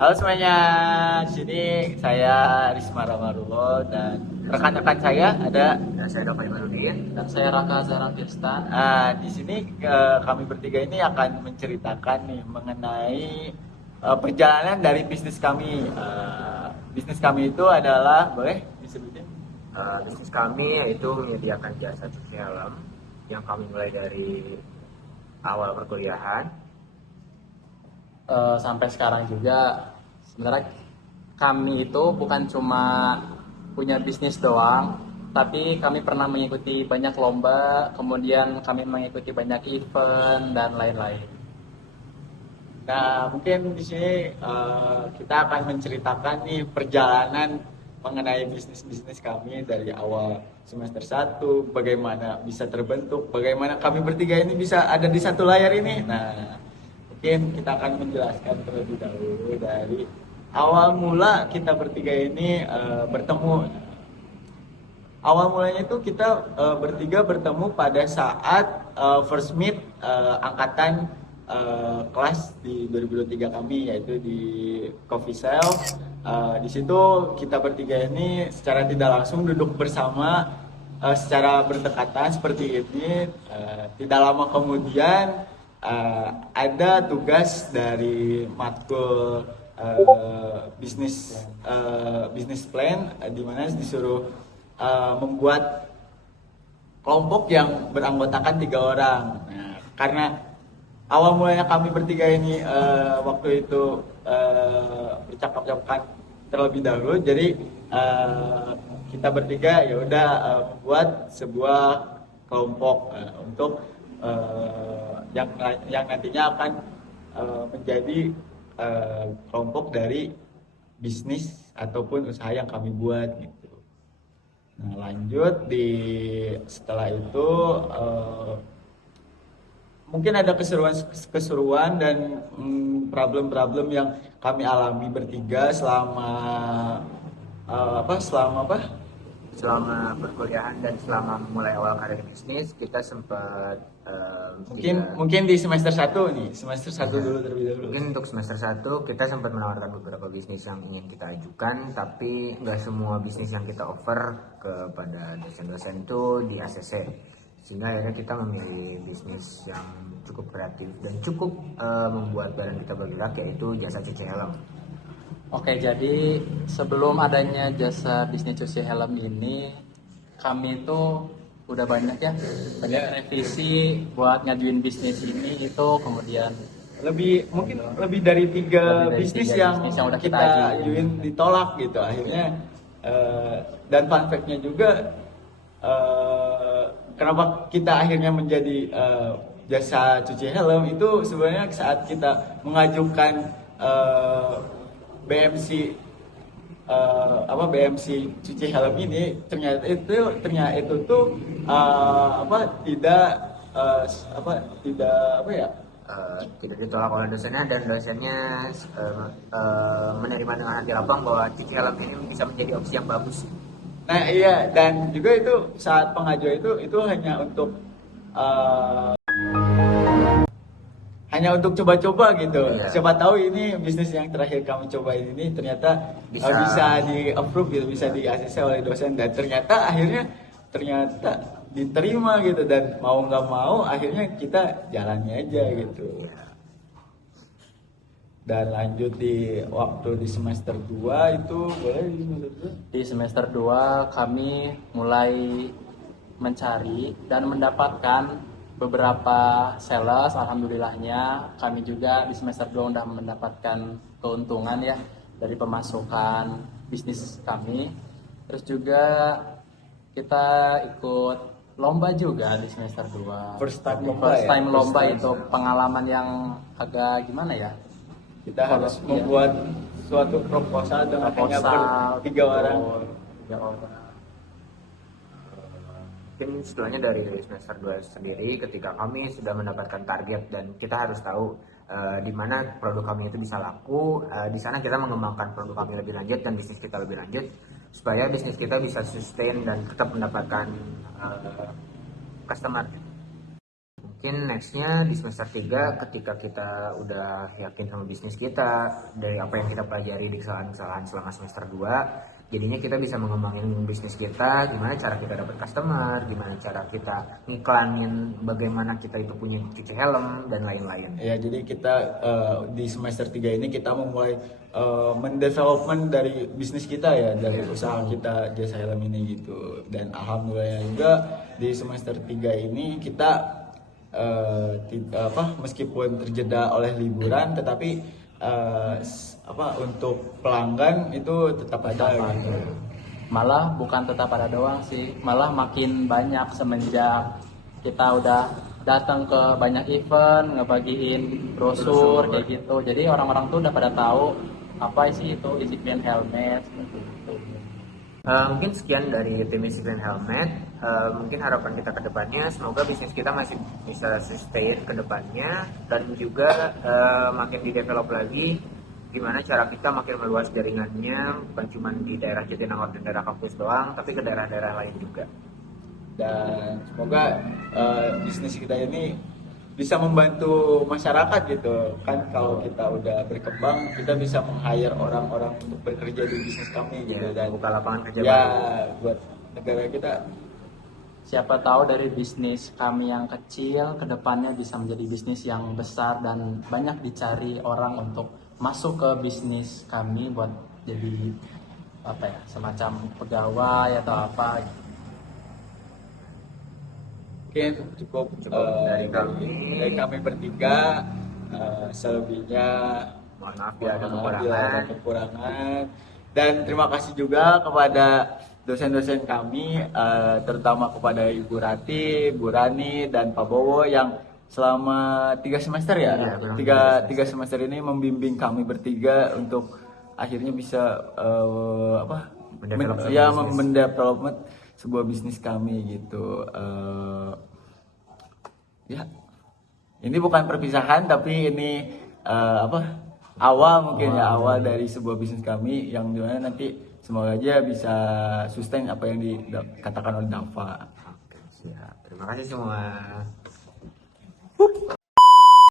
Halo semuanya, sini saya Risma Ramarullo dan rekan-rekan saya ada. Dan saya Dova Imanuddin. Dan saya Raka Zarantirsta. Di sini kami bertiga ini akan menceritakan nih mengenai perjalanan dari bisnis kami. Bisnis kami itu adalah, boleh disebutin? Bisnis kami yaitu menyediakan jasa cuci helm yang kami mulai dari awal perkuliahan. Sampai sekarang juga sebenarnya kami itu bukan cuma punya bisnis doang, tapi kami pernah mengikuti banyak lomba, kemudian kami mengikuti banyak event dan lain-lain. Nah, mungkin di sini kita akan menceritakan nih perjalanan mengenai bisnis-bisnis kami dari awal semester 1, bagaimana bisa terbentuk, bagaimana kami bertiga ini bisa ada di satu layar ini. Nah, mungkin kita akan menjelaskan terlebih dahulu dari awal mula kita bertiga ini bertemu. Awal mulanya itu kita bertiga bertemu pada saat first meet angkatan kelas di 2023 kami, yaitu di Coffee Cell. Di situ kita bertiga ini secara tidak langsung duduk bersama secara berdekatan seperti ini. Tidak lama kemudian ada tugas dari matkul bisnis plan, di mana disuruh membuat kelompok yang beranggotakan 3 orang. Nah, karena awal mulanya kami bertiga ini waktu itu bercakap-cakap terlebih dahulu, jadi kita bertiga ya udah membuat sebuah kelompok untuk yang nantinya akan menjadi kelompok dari bisnis ataupun usaha yang kami buat gitu. Nah, lanjut setelah itu mungkin ada keseruan dan problem-problem yang kami alami bertiga Selama perkuliahan dan selama mulai awal karir bisnis, kita sempat mungkin di semester 1 nih, semester 1 dulu terlebih dahulu. Mungkin untuk semester 1 kita sempat menawarkan beberapa bisnis yang ingin kita ajukan, tapi nggak semua bisnis yang kita offer kepada dosen-dosen itu di ACC. Sehingga akhirnya kita memilih bisnis yang cukup kreatif dan cukup membuat badan kita bergerak, yaitu jasa cuci helm. Oke, jadi sebelum adanya jasa bisnis cuci helm ini, kami itu udah banyak revisi buat ngajuin bisnis ini itu, kemudian Mungkin lebih dari 3 bisnis yang udah kita ajuin ditolak gitu akhirnya. Dan fun fact-nya juga kenapa kita akhirnya menjadi jasa cuci helm itu sebenarnya saat kita mengajukan BMC BMC cuci helm ini, ternyata itu tuh Tidak ditolak oleh dosennya, dan dosennya menerima dengan hati lapang bahwa cuci helm ini bisa menjadi opsi yang bagus. Nah iya, dan juga itu saat pengajuan itu hanya untuk coba-coba gitu. Iya. Siapa tahu ini bisnis yang terakhir kami cobain ini ternyata bisa di approve gitu, bisa di ACC oleh dosen, dan ternyata diterima gitu, dan mau nggak mau akhirnya kita jalani aja gitu. Dan lanjut di semester 2 itu, boleh di semester 2? di semester 2 kami mulai mencari dan mendapatkan beberapa sales. Alhamdulillahnya kami juga di semester 2 udah mendapatkan keuntungan ya dari pemasukan bisnis kami. Terus juga kita ikut lomba juga di semester 2. First time lomba itu pengalaman yang agak gimana ya? Kita harus membuat suatu proposal dengan hanya tiga orang. Mungkin setelahnya dari semester 2 sendiri, ketika kami sudah mendapatkan target dan kita harus tahu di mana produk kami itu bisa laku, di sana kita mengembangkan produk kami lebih lanjut dan bisnis kita lebih lanjut, supaya bisnis kita bisa sustain dan tetap mendapatkan customer. Mungkin nextnya di semester 3 ketika kita udah yakin sama bisnis kita dari apa yang kita pelajari di kesalahan-kesalahan selama semester 2, jadinya kita bisa mengembangin bisnis kita, gimana cara kita dapat customer, gimana cara kita ngiklanin, bagaimana kita itu punya cuci helm dan lain-lain. Ya, jadi kita di semester 3 ini kita memulai mendevelopment dari bisnis kita ya, dari usaha kita Jasa Helm ini gitu. Dan alhamdulillah juga di semester 3 ini kita meskipun terjeda oleh liburan, tetapi untuk pelanggan itu tetap ada gitu. Malah bukan tetap ada doang sih, malah makin banyak semenjak kita udah datang ke banyak event, ngebagiin brosur kayak gitu. Jadi orang-orang tuh udah pada tahu apa sih itu Easy Clean Helmet gitu. Mungkin sekian dari tim Easy Clean Helmet. Mungkin harapan kita ke depannya semoga bisnis kita masih bisa sustain ke depannya dan juga makin di-develop lagi gimana cara kita makin meluas jaringannya, bukan cuma di daerah Jatinangor dan daerah kampus doang, tapi ke daerah-daerah lain juga. Dan semoga bisnis kita ini bisa membantu masyarakat gitu kan. Kalau kita udah berkembang, kita bisa meng-hire orang-orang untuk bekerja di bisnis kami gitu, Ya, dan buka lapangan kerja ya baru. buat negara kita. Siapa tahu dari bisnis kami yang kecil ke depannya bisa menjadi bisnis yang besar dan banyak dicari orang untuk masuk ke bisnis kami buat jadi apa ya, semacam pegawai atau apa gitu. Mungkin cukup dari kami bertiga. Selebihnya Mohon maaf ya ada mohon maaf bila kekurangan. ada kekurangan. Dan terima kasih juga kepada dosen-dosen kami, terutama kepada Ibu Rati, Bu Rani, dan Pak Bowo yang selama 3 semester ya, Iya, kurang tiga semester ini membimbing kami bertiga untuk akhirnya bisa Mendevelop sebuah bisnis. mendevelopment sebuah bisnis kami gitu. Ya, ini bukan perpisahan tapi ini awal mungkin ya, awal dari sebuah bisnis kami yang dimana nanti semoga aja bisa sustain apa yang dikatakan oleh Dava. Oke, siap. Terima kasih semua.